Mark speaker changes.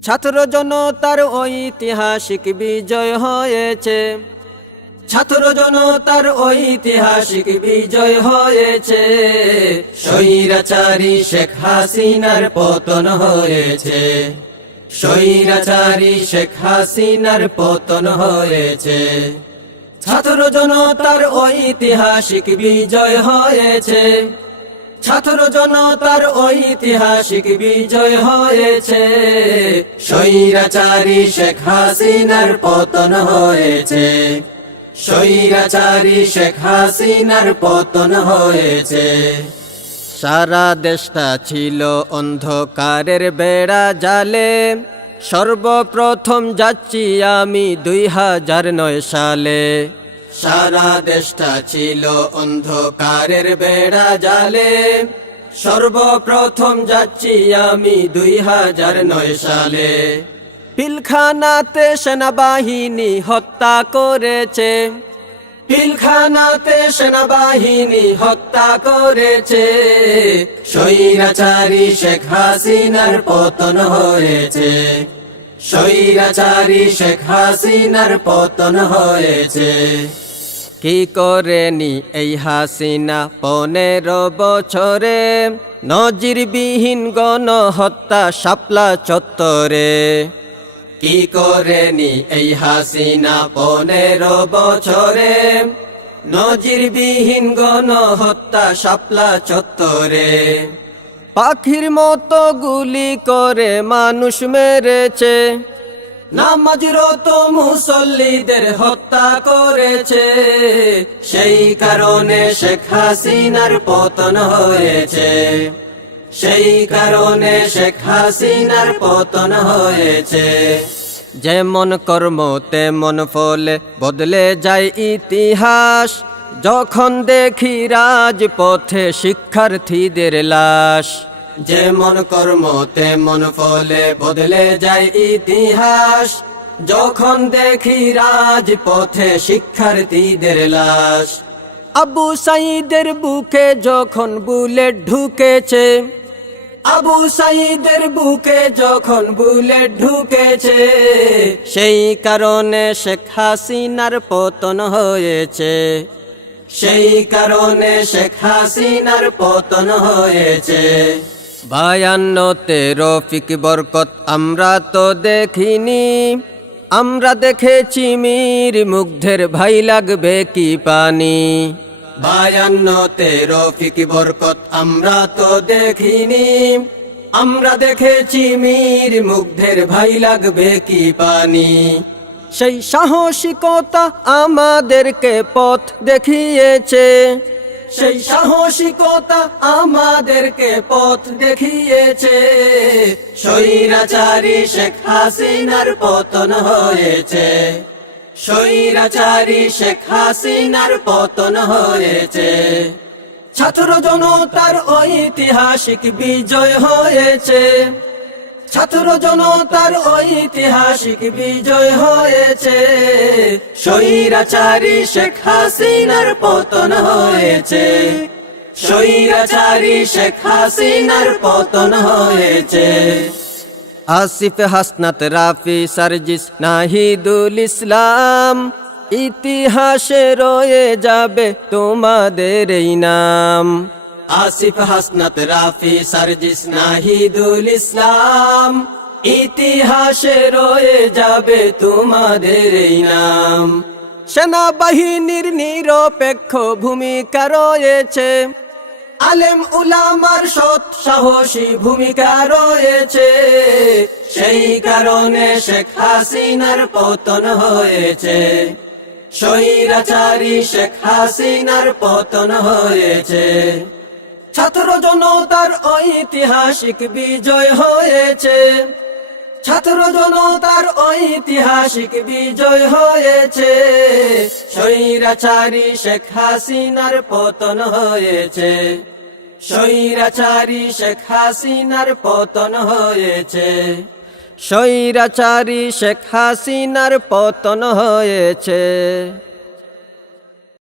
Speaker 1: ছাত্র জনতার ঐতিহাসিক বিজয় হয়েছে, ছাত্র জনতার ঐতিহাসিক বিজয় হয়েছে। স্বৈরাচারী শেখ হাসিনার পতন হয়েছে, স্বৈরাচারী শেখ হাসিনার পতন হয়েছে। ছাত্র জনতার ঐতিহাসিক বিজয় হয়েছে, ছাত্র জনতার ঐতিহাসিক বিজয় হয়েছে। স্বৈরাচারী শেখ হাসিনার পতন হয়েছে, স্বৈরাচারী শেখ হাসিনার পতন হয়েছে। সারা দেশটা ছিল অন্ধকারের বেড়া জালে, সর্বপ্রথম যাচ্ছি আমি 2009 সালে। সারা দেশটা ছিল অন্ধকারের বেড়া জালে, সর্বপ্রথম যাচ্ছি আমি 2009 সালে। পিলখানাতে সেনাবাহিনী হত্যা করেছে, পিলখানাতে সেনাবাহিনী হত্যা করেছে। স্বৈরাচারী শেখ হাসিনার পতন হয়েছে, স্বৈরাচারী শেখ হাসিনার পতন হয়েছে। কি করেনি এই হাসিনা 15 বছরে, নজিরবিহীন গণহত্যা শাপলা চত্বরে। কি করেনি এই হাসিনা 15 বছরে, নজিরবিহীন গণহত্যা শাপলা চত্বরে। পাখির মতো গুলি করে মানুষ মেরেছে, নামাজরত মুসল্লিদের হত্যা করেছে। সেই কারণে শেখ হাসিনার পতন হয়েছে, সেই কারণে শেখ হাসিনার পতন হয়েছে। যেমন কর্ম তেমন ফলে বদলে যায় ইতিহাস, যখন দেখি রাজপথে শিক্ষার্থীদের লাশ। যেমন কর্ম তেমন ফলে বদলে যায় ইতিহাস, যখন দেখি রাজপথে শিক্ষার্থীদের লাশ। আবু সাঈদের বুকে যখন বুলেট ঢুকেছে, আবু সাঈদের বুকে যখন বুলেট ঢুকেছে। সেই কারণে শেখ হাসিনার পতন হয়েছে, সেই কারণে শেখ হাসিনার পতন হয়েছে। 52তে রফিক বরকত আমরা তো দেখিনি, আমরা দেখেছি মীর মুগ্ধের ভাই লাগবে কি পানি। 52তে রফিক বরকত আমরা তো দেখিনি, আমরা দেখেছি মীর মুগ্ধের ভাই লাগবে কি পানি। সেই সাহসিকতা আমাদেরকে পথ দেখিয়েছে, সেই সাহসিকতা আমাদেরকে পথ দেখিয়েছে। স্বৈরাচারী শেখ হাসিনার পতন হয়েছে, স্বৈরাচারী শেখ হাসিনার পতন হয়েছে। ছাত্র জনতার ঐতিহাসিক বিজয় হয়েছে, ছাত্র জনতার ঐতিহাসিক বিজয় হয়েছে। স্বৈরাচারী শেখ হাসিনার পতন হয়েছে, স্বৈরাচারী শেখ হাসিনার পতন হয়েছে। আসিফ হাসনাত রাফি সার্জিস নাহিদুল ইসলাম, ইতিহাসে রয়ে যাবে তোমাদের এই নাম। আসিফ হাসনাত রাফি সার্জিস নাহিদুল ইসলাম, ইতিহাসে রয়ে যাবে তোমাদের এই নাম। সেনাবাহিনীর নিরপেক্ষ ভূমিকা রয়েছে, আলেম উলামার সৎ সাহসী ভূমিকা রয়েছে। সেই কারণে শেখ হাসিনার পতন হয়েছে, স্বৈরাচারী শেখ হাসিনার পতন হয়েছে। ছাত্র জনতার ঐতিহাসিক বিজয় হয়েছে, ছাত্র জনতার ঐতিহাসিক বিজয় হয়েছে। স্বৈরাচারী শেখ হাসিনার পতন হয়েছে, স্বৈরাচারী শেখ হাসিনার পতন হয়েছে, স্বৈরাচারী শেখ হাসিনার পতন হয়েছে।